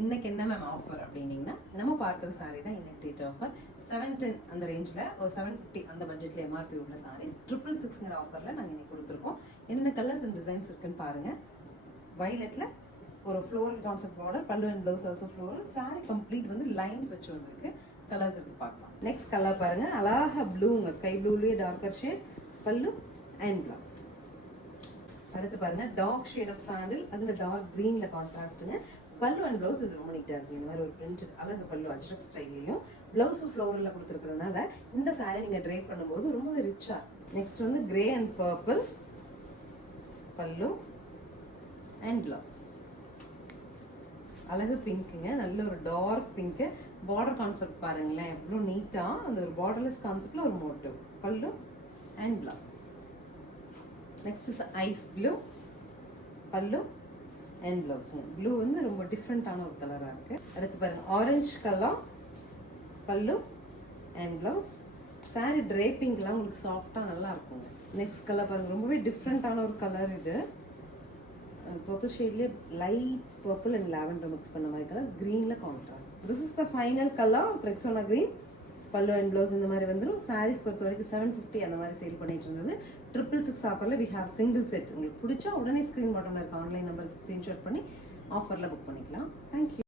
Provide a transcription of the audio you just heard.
இன்னைக்கு என்ன ma'am offer அப்படின்னீங்கன்னா நம்ம பார்க்குற சாரீ தான் இன்னைக்கு டேட் ஆஃபர் 710 அந்த ரேஞ்சில் ஒரு 750 அந்த பட்ஜெட்டில் எம்ஆர்பி உள்ள சாரீஸ் 666ங்கிற ஆஃபரில் நாங்கள் இன்னைக்கு கொடுத்துருக்கோம். என்னென்ன கலர்ஸ் அண்ட் டிசைன்ஸ் இருக்குன்னு பாருங்கள். வயலட்டில் ஒரு ஃப்ளோரல் கான்செப்ட் பார்டர், பல்லு and blouse also floral. Sari complete வந்து லைன்ஸ் வச்சு வந்திருக்கு. கலர்ஸ் இருக்கு பார்க்கலாம். நெக்ஸ்ட் கலர் பாருங்கள், அழகா ப்ளூங்க, ஸ்கை ப்ளூலேயே டார்க்கர் ஷேட், பல்லு அண்ட் ப்ளவுஸ். அடுத்து பாருங்க, டார்க் ஷேட் ஆஃப் சாண்டில், அதில் டார்க் க்ரீனில் கான்ட்ராஸ்ட்டுங்க. பல்லு அண்ட் ப்ளவுஸ் இது ரொம்ப நீட்டாக இருக்குது. இந்த மாதிரி ஒரு பிரிண்ட் அழகு பல்லு அஜ்ரக் ஸ்டைல்லையும் ப்ளவுஸும் ஃப்ளோரில் கொடுத்துருக்கிறதுனால இந்த சாரீ நீங்கள் ட்ரைவ் பண்ணும்போது ரொம்ப ரிச்சாக. நெக்ஸ்ட் வந்து கிரே அண்ட் பர்பிள், பல்லு அண்ட் ப்ளவுஸ். அழகு பிங்க்குங்க, நல்ல ஒரு டார்க் பிங்க்கு. பார்டர் கான்செப்ட் பாருங்களேன், எவ்வளோ நீட்டாக அந்த ஒரு பார்டர்லெஸ் கான்செப்டில் ஒரு motive. Pallu and blouse. Next is ice blue, pallu and blouse. Blue வந்து ரொம்ப டிஃப்ரெண்ட்டான ஒரு கலராக இருக்குது. அடுத்து பாருங்கள், orange colour, pallu and blouse. Sari ட்ரேப்பிங்லாம் உங்களுக்கு சாஃப்டாக நல்லா இருக்குங்க. நெக்ஸ்ட் கலர் பாருங்கள், ரொம்பவே டிஃப்ரெண்ட்டான ஒரு கலர் இது. பர்பிள் ஷேட்லேயே light purple and lavender mix பண்ண மாதிரி கலர், க்ரீனில் contrast. This is the final colour, Rexona green, pallu and blouse இந்த மாதிரி வந்துடும். சாரீஸ் பொறுத்த வரைக்கும் 750 அந்த மாதிரி சேல் பண்ணிட்டு இருந்தது. 666 ஆஃபரில் வி ஹேவ் சிங்கிள் செட். உங்களுக்கு பிடிச்சா உடனே ஸ்க்ரீன் பாட்டமில் இருக்க ஆன்லைன் நம்பருக்கு ஸ்க்ரீன்ஷாட் பண்ணி ஆஃபரில் புக் பண்ணிக்கலாம். தேங்க்யூ.